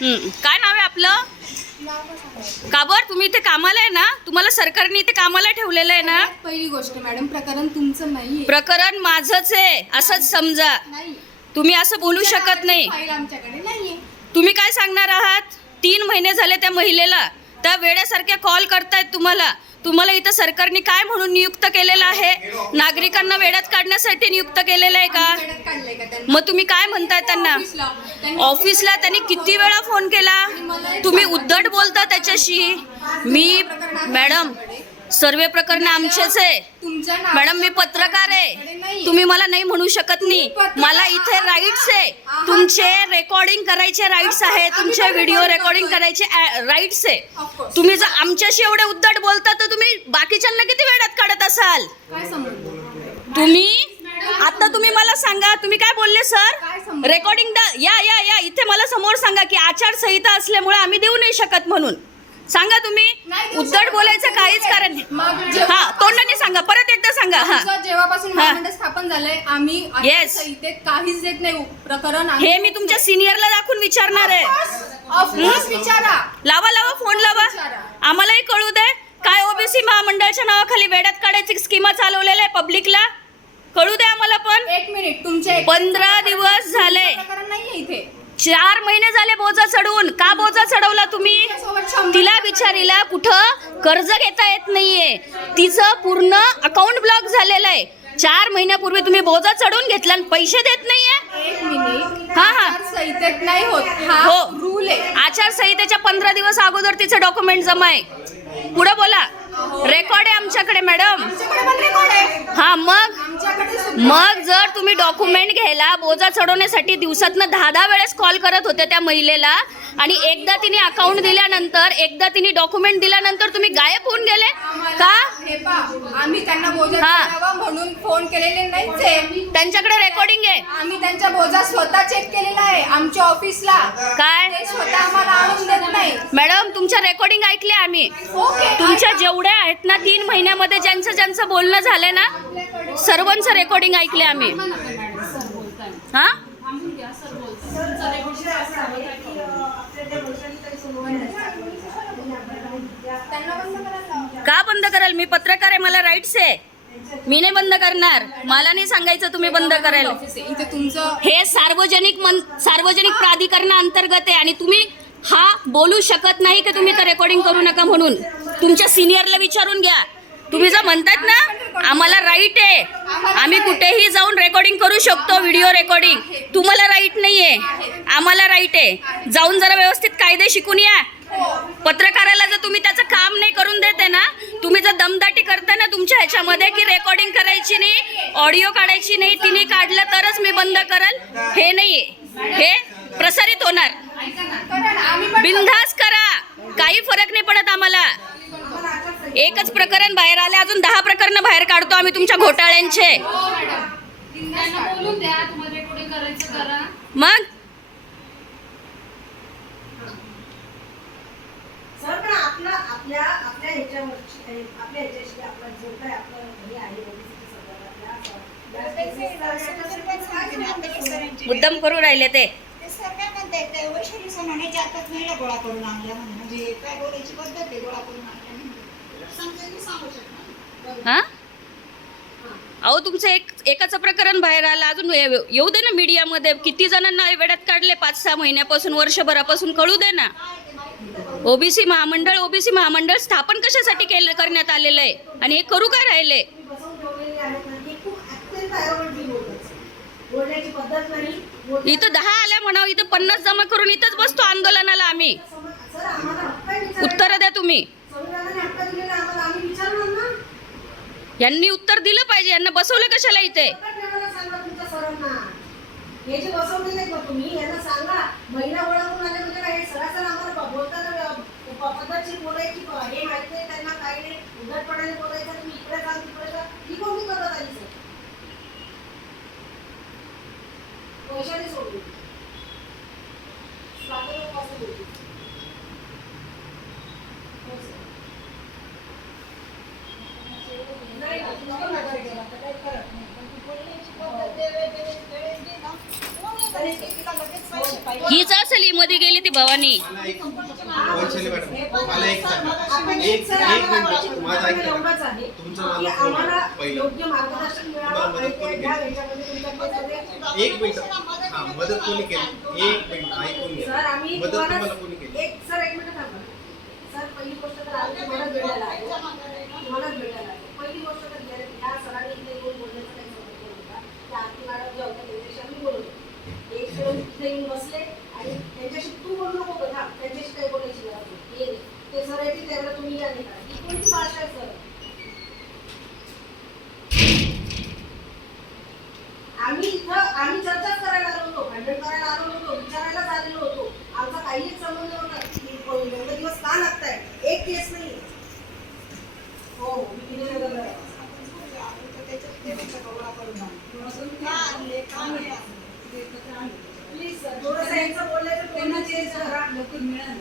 काय नाव आहे आपलं? का बरं तुम्ही इथे कामाला आहे ना? तुम्हाला सरकारने इथे कामाला ठेवलेलं आहे ना? पहिली गोष्ट मॅडम, प्रकरण तुमचं नाहीये. प्रकरण माझंच आहे असंच समजा. नाही, तुम्ही असं बोलू शकत नाही. फाईल आमच्याकडे नाहीये. तुम्ही काय सांगणार आहात? 3 महिने झाले त्या महिलेला, त्या वेड्यासारख्या कॉल करतायत तुम्हाला. तुम्हाला इथं सरकारने काय म्हणून नियुक्त केलेलं आहे? नागरिकांना वेड्यात काढण्यासाठी नियुक्त केलेलं आहे का? वेड्यात काढलंय का त्यांना? मग तुम्ही काय म्हणताय त्यांना? ऑफिसला त्यांनी किती वेळा फोन केला? तुम्ही उद्धट बोलता त्याच्याशी. मी मॅडम सर्व प्रकरण आमचेच आहे तुमच्या मॅडम. मी पत्रकार आहे. तुम्ही मला नाही म्हणू शकत नाही. मला इथे राईट्स आहे. तुमचे रेकॉर्डिंग करायचे राईट्स आहे, तुमचे व्हिडिओ रेकॉर्डिंग करायचे राईट्स आहे. तुम्ही जर आमच्याशी एवढे उद्धट बोलता तर तुम्ही बाकीच्यांना किती वेळात काढत असाल? काय संबंध? तुम्ही आता तुम्ही मला सांगा, तुम्ही काय बोलले सर? काय संबंध? रेकॉर्डिंग या इथे मला समोर सांगा की आचारसंहिता असल्यामुळे आम्ही देऊ नाही शकत म्हणून. सांगा तुम्ही. उद्धट बोलायचं काहीच कारण नाही. हा, तोंडाने सांगा, परत एकदा सांगा. हा, जेव्हापासून महामंडळ स्थापन झालंय आम्ही आचारसंहितेत काहीच देत नाही. प्रकरण हे मी तुमच्या सिनियरला दाखवून विचारणार आहे. ऑफकोर्स विचारा. लावा फोन लावा. आम्हालाही कळू दे काय ओबीसी महामंडळाच्या नावाखाली वेड्यात काढायची स्कीमा चालवलेल्या आहे पब्लिकला. कळू दे आम्हाला पण. 1 मिनिट, तुमचे 15 दिवस झाले, प्रकरण नाहीये इथे. 4 महिने झाले बोजा चढवून. का बोजा चढवला तुम्ही? तिला बिचारीला कुठं कर्ज घेता येत नाहीये. तिचं पूर्ण अकाउंट ब्लॉक झालेलं आहे. 4 महिन्यापूर्वी तुम्ही बोजा चढवून घेतला आणि पैसे देत नाहीये. 1 मिनिट. हा. आचारसंहितेत नाही होत. हा हो. रूल आहे. आचारसंहितेच्या 15 दिवस अगोदर तिचं डॉक्युमेंट जमा आहे. पुढे बोला. रेकॉर्ड आहे आमच्याकडे मॅडम. आमच्याकडे पण रेकॉर्ड आहे. हा, मग आमच्याकडे सुद्धा. मग जर तुम्ही डॉक्युमेंट घ्यायला बोजा चढवण्यासाठी दिवसातनं 10 वेळेस कॉल करत होते त्या महिलेला, आणि एकदा तिने अकाउंट दिल्यानंतर, एकदा तिने डॉक्युमेंट दिल्यानंतर तुम्ही गायब होऊन गेले का? हे पहा, आम्ही त्यांना बोजा चढावा म्हणून फोन केलेले नाहीच आहे. त्यांच्याकडे रेकॉर्डिंग आहे. आम्ही त्यांचा बोजा स्वतः चेक केलेला आहे आमच्या ऑफिसला. काय ते स्वतः आम्हाला आणून देत नाही. मॅडम, तुमच्या रेकॉर्डिंग ऐकले आम्ही. ओके. तुमच्या जेवढ्या आहेत ना 3 महिन्यामध्ये ज्यांचं बोलणं झालंय ना, सर्वांचं रेकॉर्डिंग ऐकले आम्ही. हा, का बंद कराल? मी पत्रकार आहे, मला राईट्स आहे. मी नाही बंद करणार. मला नाही सांगायचं तुम्ही बंद करायला. इथे तुमचं हे सार्वजनिक प्राधिकरणाअंतर्गत आहे आणि तुम्ही हा बोलू शकत नाही की तुम्ही तर रेकॉर्डिंग करू नका म्हणून. तुमच्या सिनियरला विचारून घ्या. तुम्ही जर म्हणतात ना आम्हाला राईट आहे, आम्ही कुठेही जाऊन रेकॉर्डिंग करू शकतो, व्हिडिओ रेकॉर्डिंग, तुम्हाला राईट नाहीये, आम्हाला राईट आहे. जाऊन जरा व्यवस्थित कायदे शिकून या. पत्रकाराला जर तुम्ही त्याचं काम नाही करून देते ना, तुम्ही जर दमदाटी करता ना तुमच्या ह्याच्यामध्ये की रेकॉर्डिंग करायची नाही, ऑडिओ काढायची नाही, तिने काढलं तरच मी बंद करल, हे नाहीये. हे प्रसारित होणार. बिनधास्त करा, काही फरक नाही पडत आम्हाला. एकच प्रकरण बाहेर आले, अजून 10 प्रकरण बाहेर काढतो आम्ही तुमच्या घोटाळ्यांचे. मग सर, पण आपल्या ह्याच्यावरची आपल्या ह्याच्याशी आपला जो काय आपला हे आहे मुद्दाम करू राहिले ते. सरकार म्हणते ते वैशाली सोनाने जातात महिला गोळा करून आणल्या म्हणजे काय बोलायची पद्धत आहे, गोळा करून आणल्या समजायला सांगू शकता. हा, अहो तुमचं एकाचं प्रकरण बाहेर आलं, अजून येऊ दे ना मीडियामध्ये. किती जणांना वेड्यात काढले 5-6 महिन्यापासून, वर्षभरापासून, कळू दे ना. ओबीसी महामंडळ स्थापन कशासाठी करण्यात आलेलं आहे आणि हे करू काय राहिले? इथं 10 आल्या म्हणावं, इथं 50 जमा करून इथंच बसतो आंदोलनाला आम्ही. उत्तर द्या तुम्ही. यांनी उत्तर दिलं पाहिजे. यांना बसवलं कशाला इथे? हे जे बसवले नाही का तुम्ही, यांना सांगा महिला ओळखून आले म्हणजे काय सरासर आम्हाला बोलताना पद्धतशीर बोलायची हे माहित नाही त्यांना, काही नाही उद्धटपणाने बोलायचं. तुम्ही इकडे जा तिकडे जा, ही कोणती पद्धत आली सर? पैशाने सोडली तिला लगेच पैसे हीच असेल ही मध्ये गेली ती भवानी. वैशाली मॅडम मला एक सांगा, एक मिनिट माझं ऐका. एवढंच आहे तुमचं की मला आम्हाला पहिलं योग्य मार्गदर्शन मिळावं आणि त्या ह्या ह्याच्यामध्ये तुमच्याकडे एक मिनिट हा मदत कोणी केली? एक मिनिट ऐकून सर घ्या. आम्ही मदत तुम्हाला तुम्हाला कोणी केली? एक मिनिट थांबा. सर पहिली गोष्ट तर आम्ही तुम्हाला भेटायला आलो. तुम्हालाच भेटायला आलो. पहिली गोष्ट तर ह्या सरांनी इथे येऊन बोलण्याचा काही संबंध नव्हता. त्या आरती मॅडम ज्या होत्या त्यांच्याशी आम्ही बोललो. एक वेळ तिथे येऊन बसले आणि त्यांच्याशी तू बोलू नको का? त्यांच्याशी काही बोलायची गरज नाही. ये रे. ते सर येतील त्यावेळेला तुम्ही या नाही का? ही कोणती भाषा आहे सर? आम्ही चर्चाच करायला आलो होतो, भांडण करायला आलो होतो, विचारायलाच आलेलो होतो. आमचा काहीच संबंध नव्हता की एवढे दिवस का लागताय. एक केस नाही. हो मी विजयनगरला आहे. प्लीज सर थोडंसं यांचं बोलण्याचं टोन चेंज करा. लवकर मिळा ना.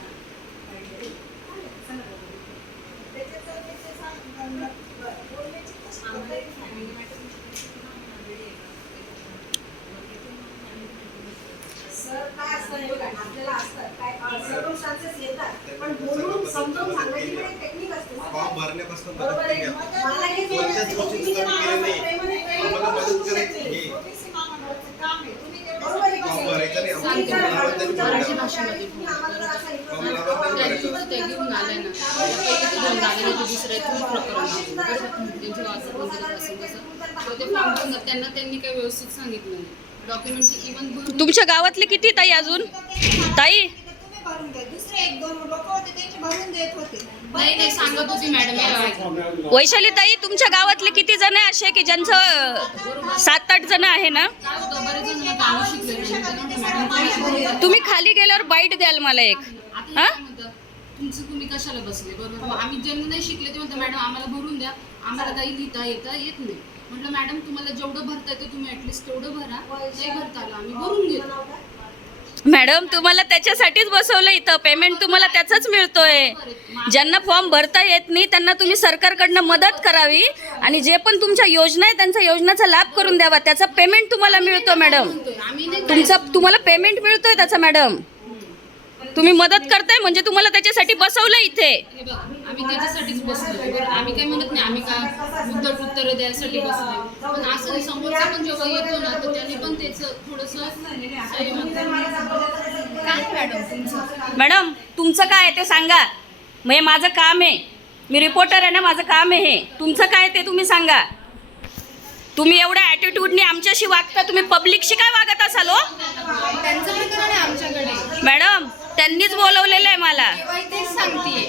सर काय असतं हे बघा, आपल्याला असतात काय सर्कमस्टान्सेस येतात, पण बोलून समजावून सांगायची पण एक टेक्निक असते. फॉर्म भरण्यापासून मदत बरोबर केली आहे. आपण. मला हे जे कोणत्याच गोष्टीचं कमी केलं नाही. आम्हाला मदत करायची हे बरोबर आहे. फॉर्म भरायचं नाही. तुम्ही जर आम्हाला तुमच्या त्यांनी भाषेत बोललं. भाषा तुम्ही आम्हाला जर असा फॉर्म इन्फॉर्मेशन लावा, त्या बरोबर दिवशी ते घेऊन आले ना, पहिले ते घेऊन आले नाही, ते दुसऱ्या खूप प्रकरण आहे. त्यांची वाचत वगैरे कसं कसं ते फॉर्म भरून त्यांना त्यांनी काही व्यवस्थित सांगितलं नाही. डॉक्युमेंटची इव्हन तुमच्या गावातले किती ताई अजून? ताई तुम्ही भरून द्या. दुसरे एक दोन लोक होते त्यांचे भरून देत होते. नाही सांगत होती मॅडम. वैशाली ताई तुमच्या गावातले किती जण आहे असे की ज्यांचं 7-8 जण आहे ना? काय होतं, बरेच जण आता आम्ही शिकले नाही. त्यांना मॅडम तुम्ही खाली गेल्यावर बाईट द्याल मला एक. आता हे काय म्हणतं, तुमचं तुम्ही कशाला बसले? बरोबर मग आम्ही ज्यांना नाही शिकले ते म्हणतात मॅडम आम्हाला भरून द्या, आम्हाला काही लिहिता येत नाही. म्हटलं मॅडम तुम्हाला जेवढं भरता येतं तुम्ही ऍटलीस्ट तेवढं भरा. नाही भरता आलं आम्ही भरून घेतो. मॅडम तुम्हाला त्याच्यासाठीच बसवलं इथं. पेमेंट तुम्हाला त्याचाच मिळतोय. ज्यांना फॉर्म भरता येत नाही त्यांना तुम्ही सरकारकडनं मदत करावी आणि जे पण तुमच्या योजना आहे त्यांचा योजनेचा लाभ करून द्यावा. त्याचा पेमेंट तुम्हाला मिळतो मॅडम. आम्ही नाही तुम्हाला पेमेंट मिळतोय त्याचा मॅडम. तुम्ही मदत करताय म्हणजे तुम्हाला त्याच्यासाठी बसवलं इथे. हे बघा आम्ही त्याच्यासाठीच बसलोय. बरं आम्ही काय म्हणत नाही आम्ही का उद्धट उत्तरं द्यायसाठी बसलोय, पण असं समोरचा पण जेव्हा येतो ना तर त्यांनी पण त्याचं थोडंसं काय मॅडम तुमचं मॅडम तुमचं काय आहे ते सांगा. मग हे माझं काम आहे. मी रिपोर्टर आहे ना, माझं काम आहे हे. तुमचं काय ते तुम्ही सांगा. तुम्ही एवढ्या ॲटिट्यूडने आमच्याशी वागता, तुम्ही पब्लिकशी काय वागत असाल हो? त्यांचं प्रकरण आहे आमच्याकडे. मॅडम त्यांनीच बोलवलेलं आहे मला. तेव्हा तेच सांगतेय.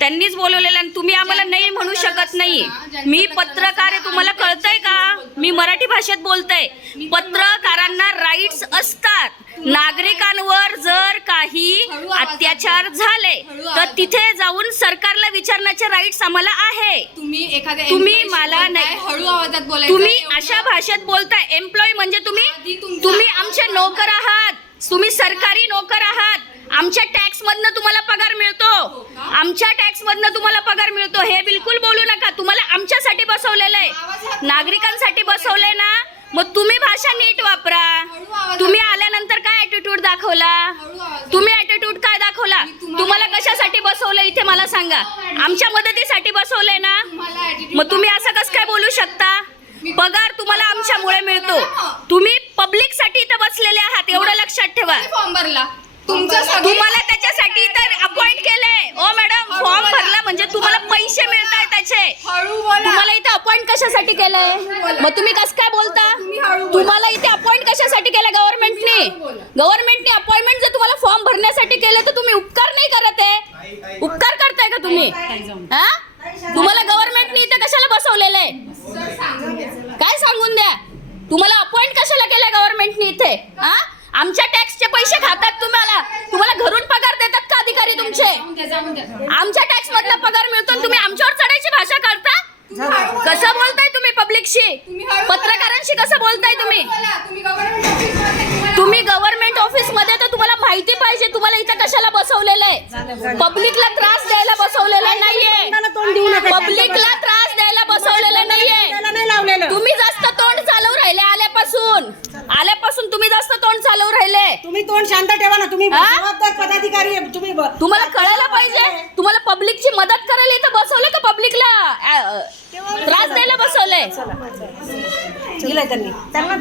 त्यांनीच बोलवलेलं आणि तुम्ही आम्हाला नाही म्हणू शकत नाही. मी पत्रकार आहे, तुम्हाला कळतंय का? मी मराठी भाषेत बोलतय. पत्रकारांना राईट्स असतात. नागरिकांवर जर काही अत्याचार झाले तर तिथे जाऊन सरकारला विचारण्याचे राईट्स आम्हाला आहे. तुम्ही मला नाही, हळू आवाजात बोलायचं. तुम्ही अशा भाषेत बोलताय. एम्प्लॉई म्हणजे तुम्ही आमचे नोकर आहात. तुम्ही सरकारी नोकर आहात. आमच्या टॅक्स मधनं तुम्हाला पगार मिळतो. आमच्या टॅक्स मधनं तुम्हाला पगार मिळतो. हे बिलकुल बोलू नका. तुम्हाला आमच्यासाठी बसवलेलं आहे, नागरिकांसाठी बसवलंय ना. मग तुम्ही भाषा नीट वापरा. तुम्ही आल्यानंतर काय ॲटिट्यूड दाखवला? तुम्ही ॲटिट्यूड काय दाखवला? तुम्हाला कशासाठी बसवलं इथे मला सांगा. आमच्या मदतीसाठी बसवलंय ना. मग तुम्ही असं कसं काय बोलू शकता? पगार तुम्हाला आमच्यामुळे मिळतो. तुम्ही पब्लिक साठी इथं बसलेले आहात एवढं लक्षात ठेवा. फॉर्म भरला तुम्हाला त्याच्यासाठी तर अपॉइंट केलंय. ओ मॅडम फॉर्म भरला म्हणजे तुम्हाला पैसे मिळताय त्याचे. तुम्हाला इथे अपॉइंट कशासाठी केलंय? मग तुम्ही कसं काय बोलता? तुम्हाला इथे अपॉइंट कशासाठी केलं? गव्हर्नमेंटने अपॉइंटमेंट जर तुम्हाला फॉर्म भरण्यासाठी केलं तर तुम्ही उपकार नाही करत आहे. उपकार करताय का तुम्ही? हा तुम्हाला गव्हर्नमेंटने इथे कशाला बसवलेलं आहे? काय सांगून द्या. तुम्हाला अपॉइंट कशाला केलं गव्हर्नमेंटने इथे? हा आमच्या टॅक्सचे पैसे खातात. तुम्हाला घरून पगार देतात का अधिकारी तुमचे? आमच्या टॅक्स मधला पगार मिळतो आणि तुम्ही आमच्यावर चढायची भाषा करता. कसं बोलताय तुम्ही पब्लिकशी? पत्रकारांशी कसं बोलताय तुम्ही? तुम्ही गव्हर्नमेंट ऑफिस मध्ये तर तुम्हाला माहिती पाहिजे तुम्हाला इथं कशाला बसवलेलं आहे. पब्लिकला त्रास द्यायला बसवलेलं नाहीये. पब्लिकला त्रास द्यायला बसवलेलं नाहीये. तुम्ही जास्त तोंड चालवून राहिले आल्यापासून. आल्यापासून तुम्ही जास्त तोंड चालवून राहिले. तुम्ही तोंड शांत ठेवा ना, तुम्ही हा? जबाबदार पदाधिकारी आहे तुम्ही. तुम्हाला कळायला पाहिजे. तुम्हाला पब्लिकची मदत करायला इथं बसवलं का? पब्लिकला त्रास द्यायला बसवलंय. दिलंय त्यांनी त्यांना